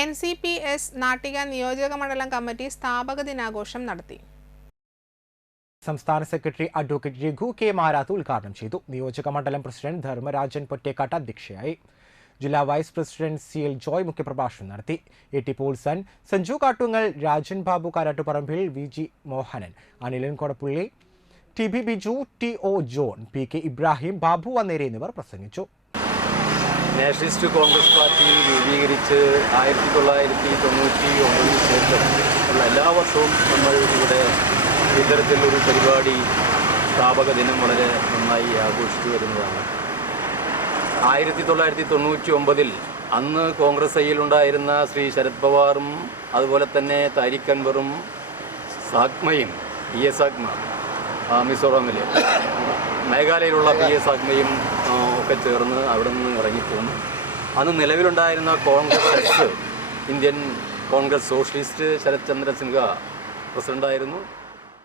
N C P S Nattika നിയോജക മണ്ഡലം committee സ്ഥാപക ദിനാഘോഷം നടത്തി. സംസ്ഥാന secretary advocate Raghu K Marath ഉദ്ഘാടനം ചെയ്തു. നിയോജക മണ്ഡലം പ്രസിഡന്റ് ധർമ്മരാജൻ പൊറ്റേക്കാട്ട് അധ്യക്ഷയായി. ജില്ലാ vice president C L Joy മുഖ്യപ്രഭാഷണം നടത്തി. A T Paulson Sanju Kattungal Rajan Babu Karattuparambil V G Mohanan Anilan Kodappulli T B Biju T O John P K Ibrahim Babu Vanneri എന്നിവർ പ്രസംഗിച്ചു. നാഷണലിസ്റ്റ് കോൺഗ്രസ് പാർട്ടി രൂപീകരിച്ച് ആയിരത്തി തൊള്ളായിരത്തി തൊണ്ണൂറ്റി ഒമ്പതിന് ശേഷം ഉള്ള എല്ലാ വർഷവും നമ്മൾ ഇവിടെ ഇത്തരത്തിലൊരു പരിപാടി സ്ഥാപക ദിനം വളരെ നന്നായി ആഘോഷിച്ചു വരുന്നതാണ്. ആയിരത്തി തൊള്ളായിരത്തി തൊണ്ണൂറ്റി ഒമ്പതിൽ അന്ന് കോൺഗ്രസ് ഐയിലുണ്ടായിരുന്ന ശ്രീ ശരത് പവാറും അതുപോലെ തന്നെ താരിഖ് അൻവറും സാഗ്മയും ഇ എസ് സാഗ്മ ആ, മിസോറാമിൽ മേഘാലയയിലുള്ള പി എസ് അഗ്നിയും ഒക്കെ ചേർന്ന് അവിടെ നിന്ന് ഇറങ്ങിപ്പോന്നു. അന്ന് നിലവിലുണ്ടായിരുന്ന Congress Indian Congress socialist Sarat Chandra Sinha പ്രസിഡന്റായിരുന്നു